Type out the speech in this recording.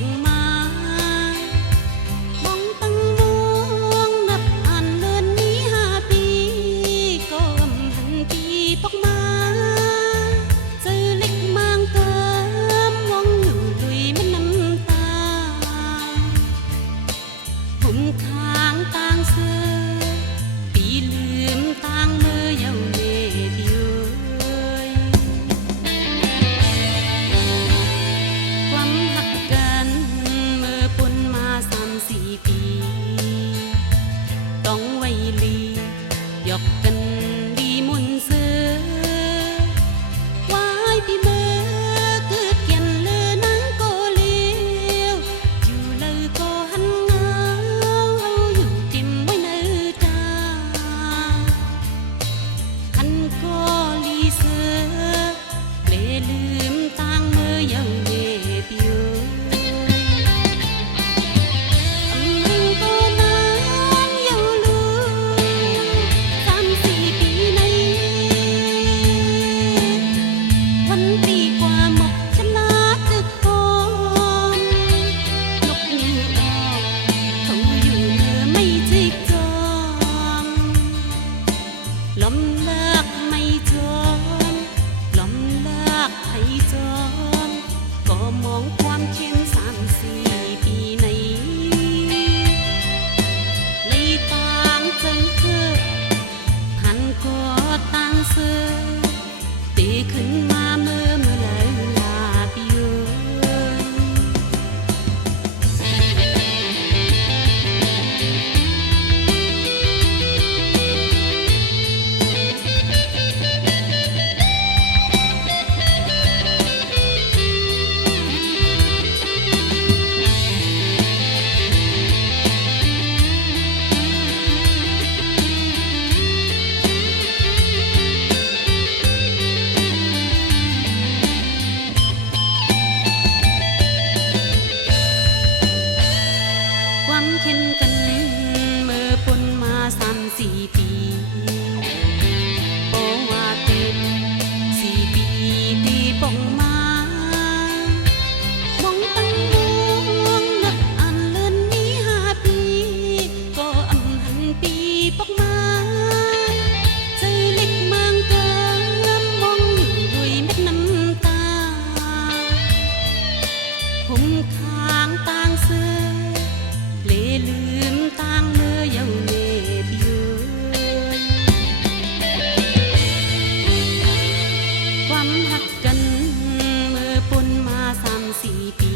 องมามองตั้งมองนับอ่านเลินนี้5 ปีก็หันปีปอกมาเจอเล็กมางเติมมองอยู่ลุยมันน้ำตาผมค้างต่างเสือปีลืมต่างเมื่อเยาว์เนตเยยความหักกันเมื่อปนมา3-4 ปีต้องไว้ลีหยอกกันดีมุนเสือวายปีเมื่อเกิดเกียนเลือนังก็เลี้ยวอยู่เลยก็หันเงาเฮาอยู่ทิมไว้เนื้อตาคันก็ลีเสือเลลืมต่างเมื่อเยาว์เนตเยยก็นางเยาว์ลืม3-4 ปีในวันปีกว่าหมกชนะจึกกองนกยือออกเขาอยู่เนื้อไม่จิกจองลมเลิกไม่จนลมเลิกให้จนก็มองความเช่น3-4 ปีในเลยต่างจังเกิดพันก็ต่างเสือตีขึ้นมาเมื่อไหร่ลาปีเอ้ยความเข็นกันเมื่อปนมา3-4 ปีโอว่าเต็ม4 ปีตีป่องมามองตั้งมองนับอ่านเลินนี้5 ปีก็หันปีปอกมาใจเล็กมางเกิมมองอยู่ด้วยเม็ดน้ำตาผมค้างต่างเสือเลลืมต่างเมื่อเยาว์เนตเยยความหักกันเมื่อปนมา3-4 ปี